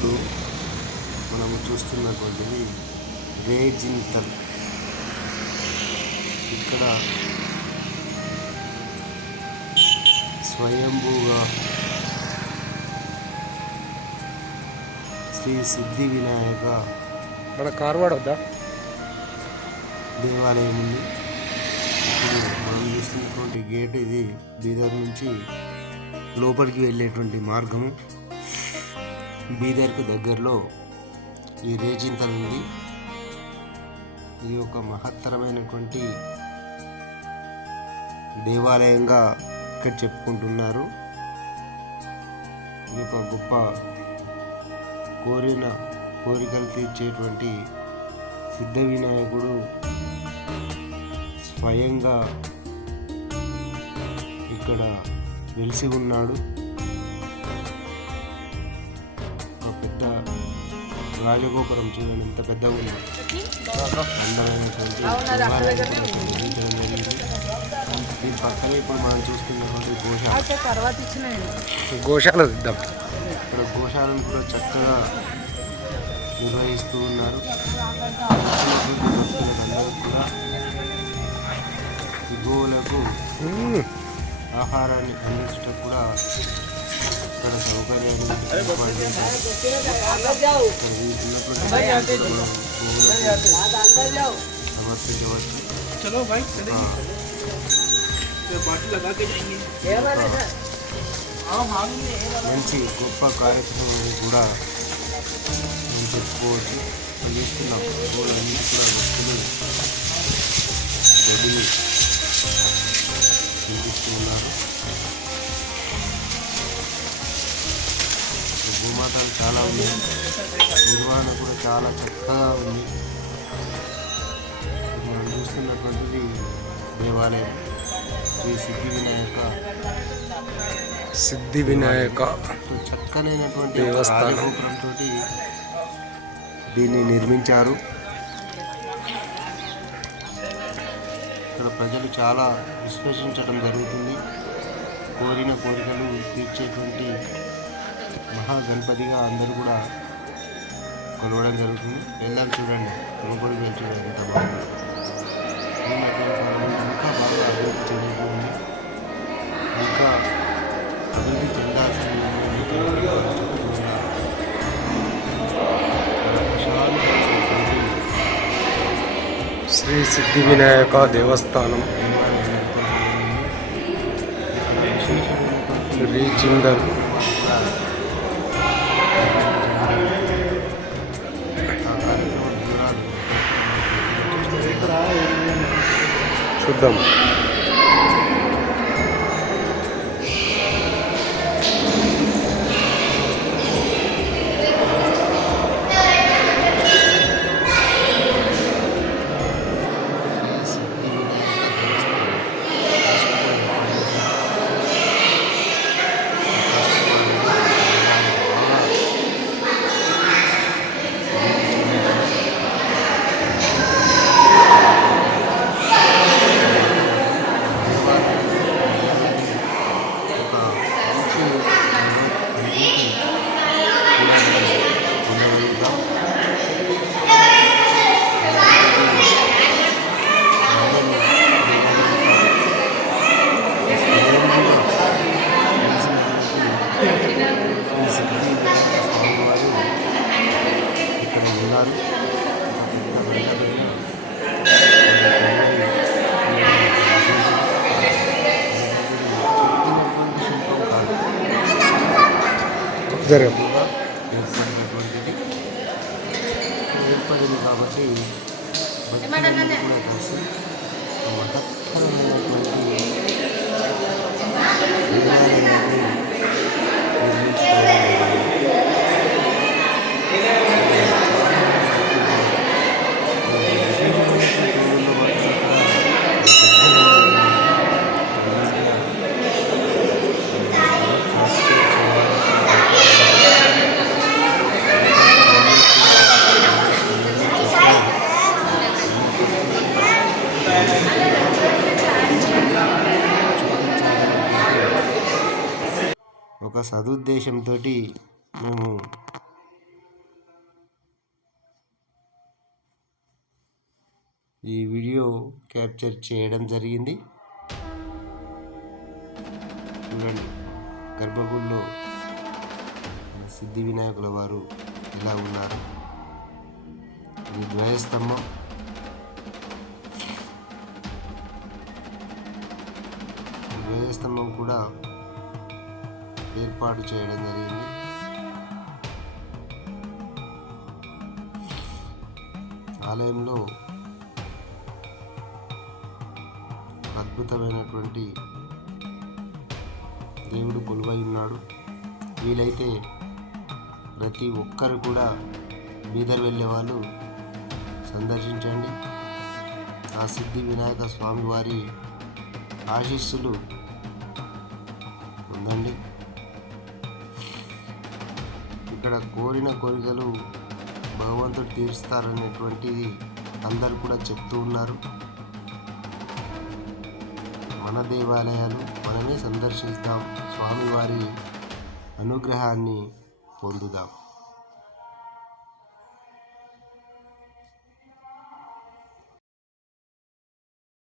ఇప్పుడు మనము చూస్తున్నటువంటిది రేజింతల్. ఇక్కడ స్వయంభూగా శ్రీ సిద్ధి వినాయక మన కార్వాడ్ వద్దా? దేవాలయం ఉంది. ఇప్పుడు మనం చూస్తున్నటువంటి గేట్ ఇది బీదర్ నుంచి లోపలికి వెళ్ళేటువంటి మార్గము. బీదర్కు దగ్గరలో ఈ రేజింతలు ఉంది ఇది ఒక మహత్తరమైనటువంటి దేవాలయంగా ఇక్కడ చెప్పుకుంటున్నారు. ఇది ఒక గొప్ప కోరిన కోరికలు తీర్చేటువంటి సిద్ధ వినాయకుడు స్వయంగా ఇక్కడ వెలిసి ఉన్నాడు. రాజగోపురం చూడండి ఎంత పెద్దగా ఉంది. అందమైనటువంటి. దీని పక్కనే ఇప్పుడు మనం చూస్తున్నటువంటి గోశాల. గోశాల ఇద్దాం ఇక్కడ గోశాలను కూడా చక్కగా నిర్వహిస్తూ ఉన్నారు. భక్తులందరూ కూడా ఈ గోవులకు. ఆహారాన్ని అందించడం కూడా ఇక్కడ సౌకర్యాన్ని ఏర్పాటు చేశారు. ఇక్కడ వీటిన్నటువంటి ఆహారాన్ని కూడా గోవులకు సమర్పించవచ్చు ఆ, మంచి గొప్ప కార్యక్రమం అని కూడా మేము చెప్పుకోవచ్చు అందిస్తున్నాం గోవులన్నీ కూడా భక్తులు గదిని తినిపిస్తూ భూమాతలు చాలా ఉంది నిర్వహణ కూడా చాలా చక్కగా ఉంది. మనం చూస్తున్నటువంటిది దేవాలయం. శ్రీ సిద్ధి వినాయక సిద్ధి వినాయక చక్కనైనటువంటి దేవస్థానం. రాజగోపురంతో దీన్ని నిర్మించారు. ఇక్కడ ప్రజలు చాలా విశ్వసించడం జరుగుతుంది. కోరిన కోరికలు తీర్చేటువంటి మహాగణపతిగా అందరూ కూడా కొలవడం జరుగుతుంది. వెళ్దాం చూడండి. లోపలికి వెళ్ళి చూడండి ఎంత బాగుంది ఇంకా బాగా అభివృద్ధి చెందుతూ ఉంది. ఇంకా అభివృద్ధి చెందాల్సిన శ్రీ సిద్ధి వినాయక దేవస్థానం. రీజిందల్ చూద్దాం ఇక్కడ ఉన్నారు జరగం సదుద్దేశంతో మేము ఈ వీడియో క్యాప్చర్ చేయడం జరిగింది. చూడండి గర్భగుడిలో సిద్ధి వినాయకుల వారు ఇలా ఉన్నారు? ఇది ద్వయస్తంభం ద్వయస్తంభం కూడా ఏర్పాటు చేయడం జరిగింది. ఆలయంలో అద్భుతమైనటువంటి దేవుడు కొలువై ఉన్నాడు. వీలైతే ప్రతి ఒక్కరు కూడా బీదర్ వెళ్ళే వాళ్ళు సందర్శించండి. ఆ సిద్ధి వినాయక స్వామి వారి ఆశీస్సులు పొందండి. ఇక్కడ కోరిన కోరికలు భగవంతుడు తీరుస్తారనేటువంటిది అందరు కూడా చెప్తూ ఉన్నారు. మన దేవాలయాలు మనమే సందర్శిస్తాం. స్వామివారి అనుగ్రహాన్ని పొందుదాం.